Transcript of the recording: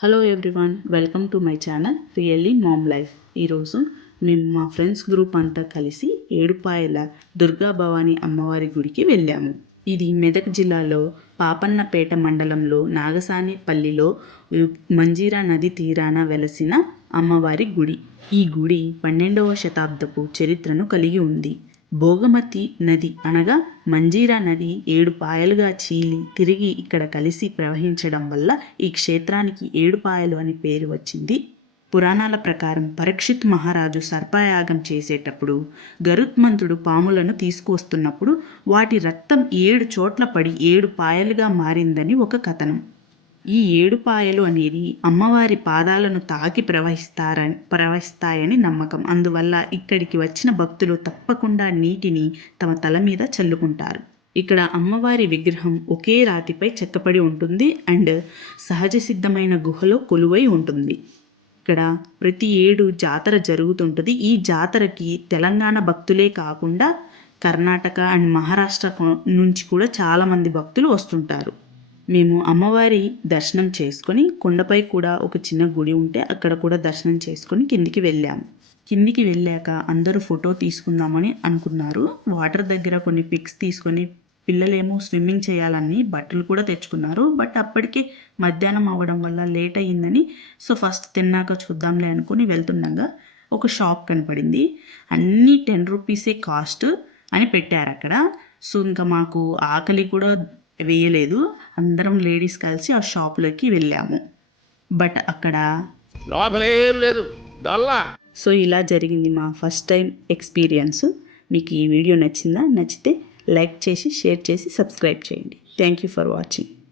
Hello everyone welcome to my channel really mom life ఈరోజు మేము మా ఫ్రెండ్స్ గ్రూప్ అంతా కలిసి ఏడుపాయల దుర్గా భవానీ అమ్మవారి గుడికి వెళ్ళాము. ఇది మెదక్ జిల్లాలో పాపన్నపేట మండలంలో నాగసానిపల్లిలో మంజీరా నది తీరాన వెలసిన అమ్మవారి గుడి. ఈ గుడి పన్నెండవ శతాబ్దపు చరిత్రను కలిగి ఉంది. భోగమతి నది అనగా మంజీరా నది ఏడు పాయలుగా చీలి తిరిగి ఇక్కడ కలిసి ప్రవహించడం వల్ల ఈ క్షేత్రానికి ఏడు పాయలు అని పేరు వచ్చింది. పురాణాల ప్రకారం పరీక్షిత్ మహారాజు సర్పయాగం చేసేటప్పుడు గరుత్మంతుడు పాములను తీసుకువస్తున్నప్పుడు వాటి రక్తం ఏడు చోట్ల పడి ఏడు పాయలుగా మారిందని ఒక కథనం. ఈ ఏడుపాయలు అనేది అమ్మవారి పాదాలను తాకి ప్రవహిస్తారని ప్రవహిస్తాయని నమ్మకం. అందువల్ల ఇక్కడికి వచ్చిన భక్తులు తప్పకుండా నీటిని తమ తల మీద చల్లుకుంటారు. ఇక్కడ అమ్మవారి విగ్రహం ఒకే రాతిపై చెక్కపడి ఉంటుంది అండ్ సహజ సిద్ధమైన గుహలో కొలువై ఉంటుంది. ఇక్కడ ప్రతి ఏడు జాతర జరుగుతుంటుంది. ఈ జాతరకి తెలంగాణ భక్తులే కాకుండా కర్ణాటక అండ్ మహారాష్ట్ర నుంచి కూడా చాలామంది భక్తులు వస్తుంటారు. మేము అమ్మవారి దర్శనం చేసుకొని కొండపై కూడా ఒక చిన్న గుడి ఉంటే అక్కడ కూడా దర్శనం చేసుకొని కిందికి వెళ్ళాము. కిందికి వెళ్ళాక అందరూ ఫోటో తీసుకుందామని అనుకున్నారు. వాటర్ దగ్గర కొన్ని పిక్స్ తీసుకొని పిల్లలేమో స్విమ్మింగ్ చేయాలని బట్టలు కూడా తెచ్చుకున్నారు. బట్ అప్పటికే మధ్యాహ్నం అవ్వడం వల్ల లేట్ అయ్యిందని సో ఫస్ట్ తిన్నాక చూద్దాంలే అనుకుని వెళ్తుండగా ఒక షాప్ కనపడింది. అన్నీ టెన్ రూపీసే కాస్ట్ అని పెట్టారు అక్కడ సో ఇంకా మాకు ఆకలి కూడా వేయలేదు. అందరం లేడీస్ కలిసి ఆ షాప్లోకి వెళ్ళాము. బట్ అక్కడ లేదు. సో ఇలా జరిగింది మా ఫస్ట్ టైం ఎక్స్పీరియన్స్ మీకు ఈ వీడియో నచ్చిందా? నచ్చితే లైక్ చేసి షేర్ చేసి సబ్స్క్రైబ్ చేయండి. Thank you for watching